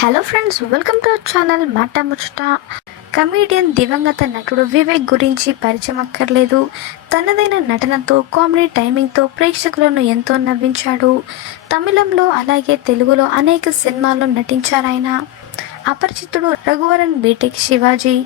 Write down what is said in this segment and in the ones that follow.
Hello friends welcome to our channel Maata Muchata comedian దివంగత నటుడు వివేక్ గురించి పరిచయం అక్కర్లేదు. తనదైన నటనతో కామెడీ టైమింగ్తో ప్రేక్షకులను ఎంతో నవ్వించాడు. తమిళంలో అలాగే తెలుగులో అనేక సినిమాల్లో నటించారాయన. అపరిచితుడు రఘువరన్ బీటెక్ శివాజీ.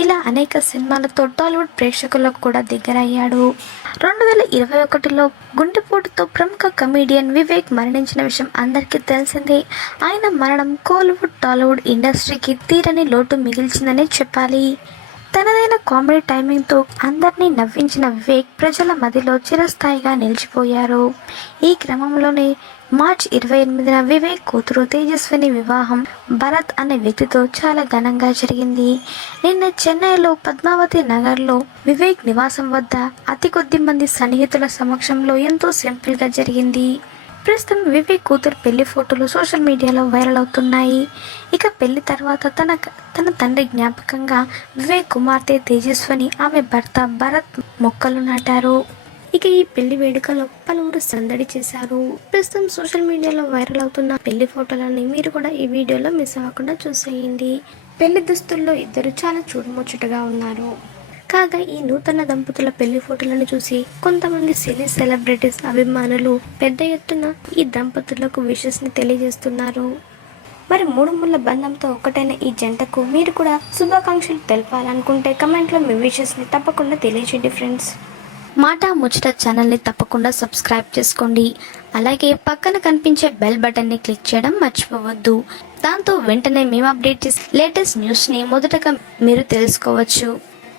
ఇలా అనేక సినిమాలతో టాలీవుడ్ ప్రేక్షకులకు కూడా దగ్గరయ్యాడు. రెండు వేల ఇరవై ఒకటిలో గుండెపోటుతో ప్రముఖ కమీడియన్ వివేక్ మరణించిన విషయం అందరికీ తెలిసిందే. ఆయన మరణం కోలీవుడ్ టాలీవుడ్ ఇండస్ట్రీకి తీరని లోటు మిగిల్చిందనే చెప్పాలి. తనదైన కామెడీ టైమింగ్తో అందరినీ నవ్వించిన వివేక్ ప్రజల మదిలో చిరస్థాయిగా నిలిచిపోయారు. ఈ క్రమంలోనే మార్చ్ ఇరవై ఎనిమిదిన వివేక్ కూతురు తేజస్విని వివాహం భరత్ అనే వ్యక్తితో చాలా ఘనంగా జరిగింది. నిన్న చెన్నైలో పద్మావతి నగర్లో వివేక్ నివాసం వద్ద అతి కొద్ది మంది సన్నిహితుల సమక్షంలో ఎంతో సింపుల్గా జరిగింది. ప్రస్తుతం వివేక్ కూతురు పెళ్ళి ఫోటోలు సోషల్ మీడియాలో వైరల్ అవుతున్నాయి. ఇక పెళ్ళి తర్వాత తన తన తండ్రి జ్ఞాపకంగా వివేక్ కుమార్తె తేజస్వని ఆమె భర్త భరత్ మొక్కలు నాటారు. ఇక ఈ పెళ్ళి వేడుకలో పలువురు సందడి చేశారు. ప్రస్తుతం సోషల్ మీడియాలో వైరల్ అవుతున్న పెళ్ళి ఫోటోలని మీరు కూడా ఈ వీడియోలో మిస్ అవ్వకుండా చూసేయండి. పెళ్ళి దుస్తుల్లో ఇద్దరు చాలా చూడముచ్చటగా ఉన్నారు. కాగా ఈ నూతన దంపతుల పెళ్ళి ఫోటోలను చూసి కొంతమంది సినీ సెలబ్రిటీస్ అభిమానులు పెద్ద ఎత్తున ఈ దంపతులకు విషెస్ని తెలియజేస్తున్నారు. మరి మూడు ముళ్ళ బంధంతో ఒకటైన ఈ జంటకు మీరు కూడా శుభాకాంక్షలు తెలపాలనుకుంటే కమెంట్లో మీ విషెస్ని తప్పకుండా తెలియజేయండి ఫ్రెండ్స్. మాట ముచ్చట ఛానల్ని తప్పకుండా సబ్స్క్రైబ్ చేసుకోండి. అలాగే పక్కన కనిపించే బెల్ బటన్ని క్లిక్ చేయడం మర్చిపోవద్దు. దాంతో వెంటనే మేము అప్డేట్ చేసి లేటెస్ట్ న్యూస్ని మొదటగా మీరు తెలుసుకోవచ్చు.